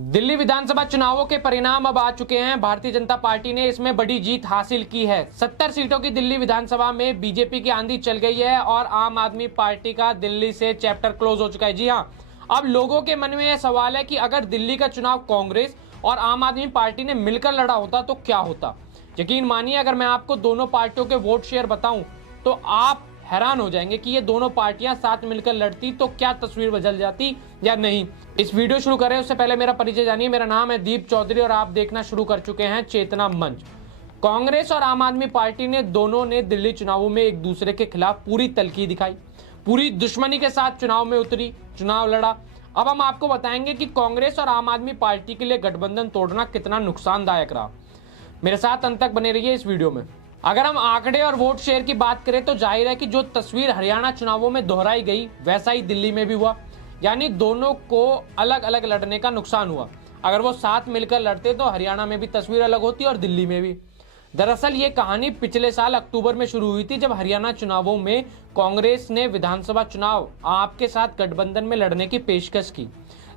दिल्ली विधानसभा चुनावों के परिणाम अब आ चुके हैं। भारतीय जनता पार्टी ने इसमें बड़ी जीत हासिल की है। 70 सीटों की दिल्ली विधानसभा में बीजेपी की आंधी चल गई है और आम आदमी पार्टी का दिल्ली से चैप्टर क्लोज हो चुका है। जी हां, अब लोगों के मन में यह सवाल है कि अगर दिल्ली का चुनाव कांग्रेस और आम आदमी पार्टी ने मिलकर लड़ा होता तो क्या होता। यकीन मानिए, अगर मैं आपको दोनों पार्टियों के वोट शेयर बताऊं तो आप हैरान हो जाएंगे कि ये दोनों पार्टियां साथ मिलकर लड़ती तो क्या तस्वीर बदल जाती या नहीं। इस वीडियो शुरू करें उससे पहले मेरा परिचय जानिए। मेरा नाम है दीप चौधरी और आप देखना शुरू कर चुके हैं चेतना मंच। कांग्रेस और आम आदमी पार्टी ने दोनों ने दिल्ली चुनावों में एक दूसरे के खिलाफ पूरी तलखी दिखाई, पूरी दुश्मनी के साथ चुनाव में उतरी, चुनाव लड़ा। अब हम आपको बताएंगे कि कांग्रेस और आम आदमी पार्टी के लिए गठबंधन तोड़ना कितना नुकसानदायक रहा। मेरे साथ अंत तक बने रहिए इस वीडियो में। अगर हम आंकड़े और वोट शेयर की बात करें तो जाहिर है कि जो तस्वीर हरियाणा चुनावों में दोहराई गई वैसा ही दिल्ली में भी हुआ, यानी दोनों को अलग अलग लड़ने का नुकसान हुआ। अगर वो साथ मिलकर लड़ते तो हरियाणा में भी तस्वीर अलग होती और दिल्ली में भी। दरअसल ये कहानी पिछले साल अक्टूबर में शुरू हुई थी, जब हरियाणा चुनावों में कांग्रेस ने विधानसभा चुनाव आपके साथ गठबंधन में लड़ने की पेशकश की,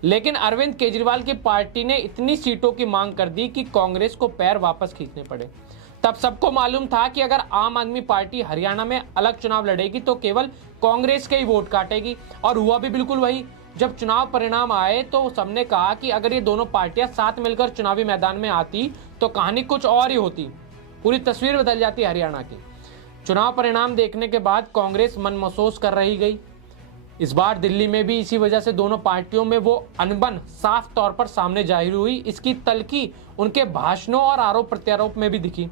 लेकिन अरविंद केजरीवाल की पार्टी ने इतनी सीटों की मांग कर दी कि कांग्रेस को पैर वापस खींचने पड़े। तब सबको मालूम था कि अगर आम आदमी पार्टी हरियाणा में अलग चुनाव लड़ेगी तो केवल कांग्रेस के ही वोट काटेगी, और हुआ भी बिल्कुल वही। जब चुनाव परिणाम आए तो सबने कहा कि अगर ये दोनों पार्टियां साथ मिलकर चुनावी मैदान में आती तो कहानी कुछ और ही होती, पूरी तस्वीर बदल जाती हरियाणा की। चुनाव परिणाम देखने के बाद कांग्रेस मनमसोस कर रही गई। इस बार दिल्ली में भी इसी वजह से दोनों पार्टियों में वो अनबन साफ तौर पर सामने जाहिर हुई। इसकी तलखी उनके भाषणों और आरोप प्रत्यारोप में भी दिखी।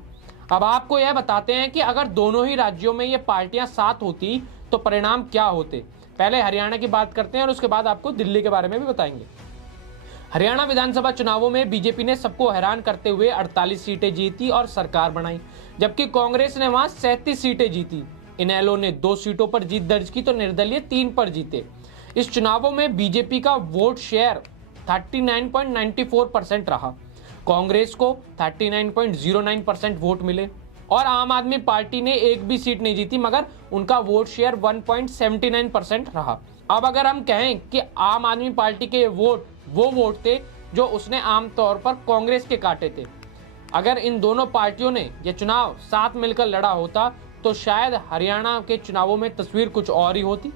अब आपको यह बताते हैं कि अगर दोनों ही राज्यों में ये पार्टियां साथ होती तो परिणाम क्या होते। पहले हरियाणा की बात करते हैं और उसके बाद आपको दिल्ली के बारे में भी बताएंगे। हरियाणा विधानसभा चुनावों में बीजेपी ने सबको हैरान करते हुए 48 सीटें जीती और सरकार बनाई, जबकि कांग्रेस ने वहां 37 सीटें जीती। इनेलो ने 2 सीटों पर जीत दर्ज की तो निर्दलीय 3 पर जीते। इस चुनावों में बीजेपी का वोट शेयर 39.94% रहा, कांग्रेस को 39.09% वोट मिले और आम आदमी पार्टी ने एक भी सीट नहीं जीती, मगर उनका वोट शेयर 1.79% रहा। अब अगर हम कहें कि आम आदमी पार्टी के वोट वो वोट थे जो उसने आमतौर पर कांग्रेस के काटे थे। अगर इन दोनों पार्टियों ने यह चुनाव साथ मिलकर लड़ा होता तो शायद हरियाणा के चुनावों में तस्वीर कुछ और ही होती।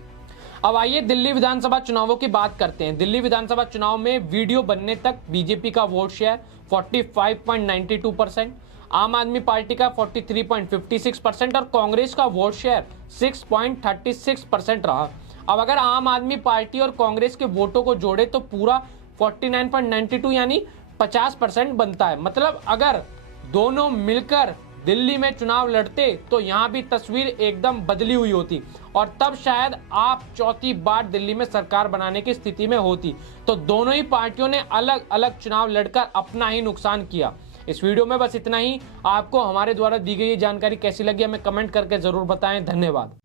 अब आइए दिल्ली विधानसभा चुनावों की बात करते हैं। दिल्ली विधानसभा चुनाव में वीडियो बनने तक बीजेपी का वोट शेयर 45.92%, आम आदमी पार्टी का 43.56% और कांग्रेस का वोट शेयर 6.36% रहा। अब अगर आम आदमी पार्टी और कांग्रेस के वोटों को जोड़े तो पूरा 49.92 यानी 50% बनता है। मतलब अगर दोनों मिलकर दिल्ली में चुनाव लड़ते तो यहां भी तस्वीर एकदम बदली हुई होती और तब शायद आप चौथी बार दिल्ली में सरकार बनाने की स्थिति में होती। तो दोनों ही पार्टियों ने अलग अलग चुनाव लड़कर अपना ही नुकसान किया। इस वीडियो में बस इतना ही। आपको हमारे द्वारा दी गई जानकारी कैसी लगी हमें कमेंट करके जरूर बताएं। धन्यवाद।